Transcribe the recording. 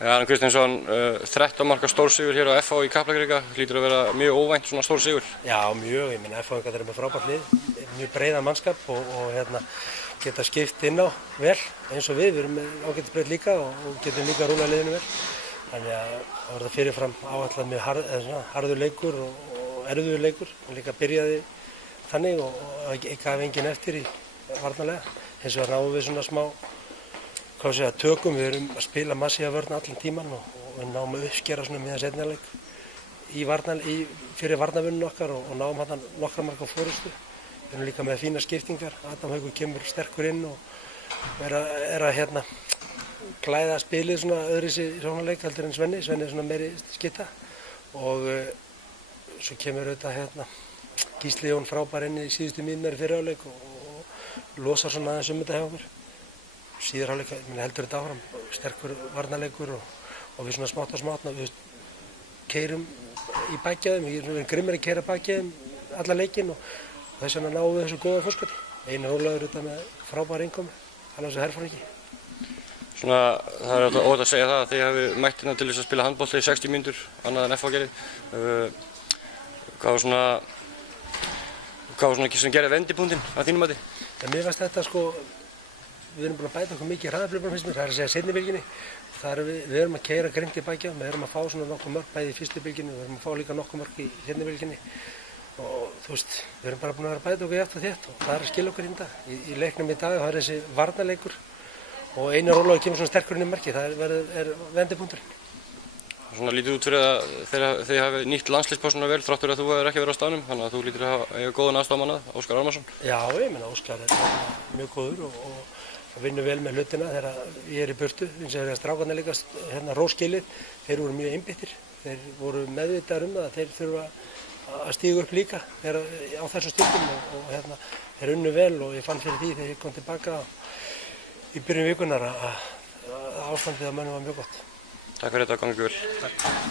Aron Kristinsson, 13 marka stórsigur hér á FH í Kaplakrika, hlýtur að vera mjög óvænt svona stórsigur. Já, mjög, ég meina FH er með frábært lið, mjög breiðan mannskap og geta skipt inn á vel eins og við erum með ágætisbreidd líka og getum líka að rúla liðinu vel. Þannig að það var það fyrirfram áætlað mjög harður leikur og erfiður leikur, hann líka byrjaði þannig og gaf enginn eftir í varnarlega. Hins vegar náum við svona smá tökum, við erum að spila massífa vörn allan tíman og við náum að uppskera svona miðan seinni hálfleik fyrir varnarvörnum okkar og náum hann nokkra marka fórystu. Við erum líka með fína skiptingar, Adam Haukur kemur sterkur inn og er að klæða spilið svona öðruvísi í svona leik heldur en Svenni er svona meiri skytta og svo kemur auðvitað Gísli Jón frábær inn í síðustu mínútur í fyrri hálfleik og losar svona aðeins þetta hjá okkur. Síðar hálfleik heldur þetta áfram, sterkur varnarleikur og við svona smátt við keyrum í bakjaðum, við erum grimmir að keyra bakjaðum alla leikinn og þess vegna náum við þessu góða fórskoti. Einar Ólafur auðvitað með frábær innkomu, hann á þessu herfóringi. Svona, það er alltaf óhætt að segja það að þið hafi mætt hérna til þess að spila handbolta í 60 mínútur, annað en FH gerði. Hvað var svona sem gerði vendipunktinn að þínum mati? Mér fannst þetta við erum búin að bæta okkur mikið hraðaflipur finnst mér, það er að segja seinni bylginni. Við erum að keyra grimmt í bakið, við erum að fá svona nokkuð mörk bæði í fyrstu bylginni og við erum að fá líka nokkuð mörk í seinni bylginni. Og þú veist, við erum bara búin að vera að bæta okkur jafnt og þétt og það er að skilja okkur í dag. Í leiknum í dag það er þessi varnarleikur og Einar Ólafur kemur svona sterkur inn í markið, það er vendipunkturinn. Svona lítið út fyrir að þið hafi nýtt landsliðspásuna vel þráttur að þú hefur ekki verið á staðnum, þannig að þú lítur að eiga góðan aðstoðarmann, Óskar Ármannsson. Já, ég meina Óskar er mjög góður og vinnur vel með hlutina þegar ég er í burtu. Eins og þegar strákarnir líka róskilið, þeir voru mjög einbeittir, þeir voru meðvitaðir að þeir þurfa að stíga upp líka á þessum stundum og þeir unnu vel og ég fann fyrir því þegar ég kom tilbaka í byrjun vikunar að ástandið á mönnum var mjög gott. Takk fyrir þetta, gangi vel.